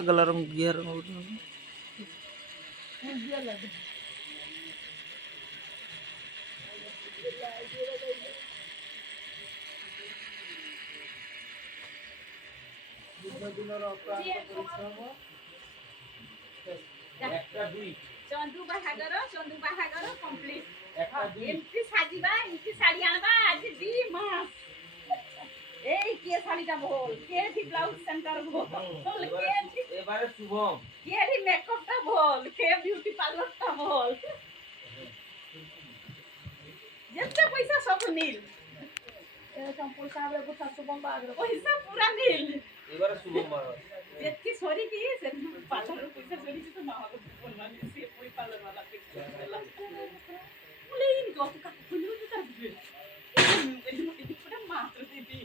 पागल रंग gear Chandu बाहागर complete एमती साजिबा एमती साड़ी आनबा आज 2 मास এই কে শাড়িটা বল কে দি ব্লাউজ সেন্টার বল কে এবারে শুভম কে দি মেকআপটা বল কে বিউটি পার্লারটা বল যেতে পয়সা সব নীল এরকম পয়সা হবে গোটা শুভম বাগর পয়সা পুরা নীল এবারে শুভম বাবা যেতে সরি কি সে পার্লার পয়সা সরি তো না হবে বলবানি সে ওই পার্লার वाला পয়সা বলে ইন কত কাট খুলে দিতে হবে এটা মাত্র দিদি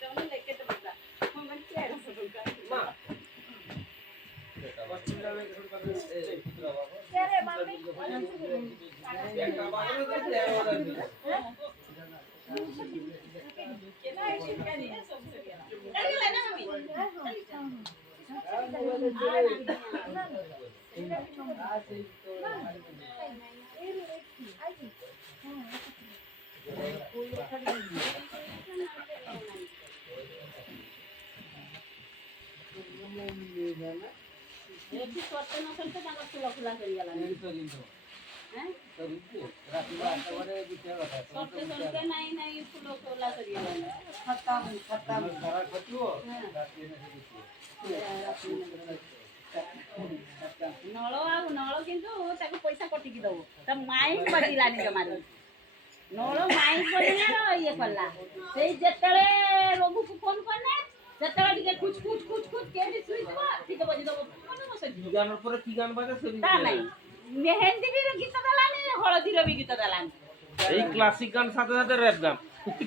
তাহলে লেকে তো বলা মন কি আর সরকা মা আরে মামি একটা বাগরে দিতে আর অর্ডার দিতে কেনা এসে কেন সব সে কেনা আরে না মামি ଏଠି ସତେ ନ ସତେ ତାଙ୍କ ଫୁଲ ଫୁଲା କରିଗଲାଣି हैं ରାତି 8ଟା ପରେ ବିଚାର କଥା ସତେ ସତେ ନାଇଁ ଫୁଲ ଫୁଲା କରିଗଲାଣି ଖରା ଖଟିବ ରାତି ନଳ ଆଉ ନଳ କିନ୍ତୁ ତାକୁ ପଇସା କଟିକି ଦବ ତା ମାଇଣ୍ଡ ବଦଳିଲାନି ଜମାରୁ ନଳ ମାଇଣ୍ଡ ବଦଳିଲାର ଇଏ କଲା ସେଇ ଯେତେବେଳେ ରଘୁକୁ ଫୋନ କଲେ ଯେତେବେଳେ ଟିକେ ଖୁଚ କେମିତି ଶୁଇଥିବ ଟିକେ ବଜିଦବ ମନେ ବସେ ଗାନ ପରେ କି ଗାନ ବାଜେ ସେ ତା ନାଇଁ মেহেন্দি বি গীত দেলানি হলদির বি গীত দেলানি এই ক্লাসিক গান সাথে সাথে র‍্যাপ গান কি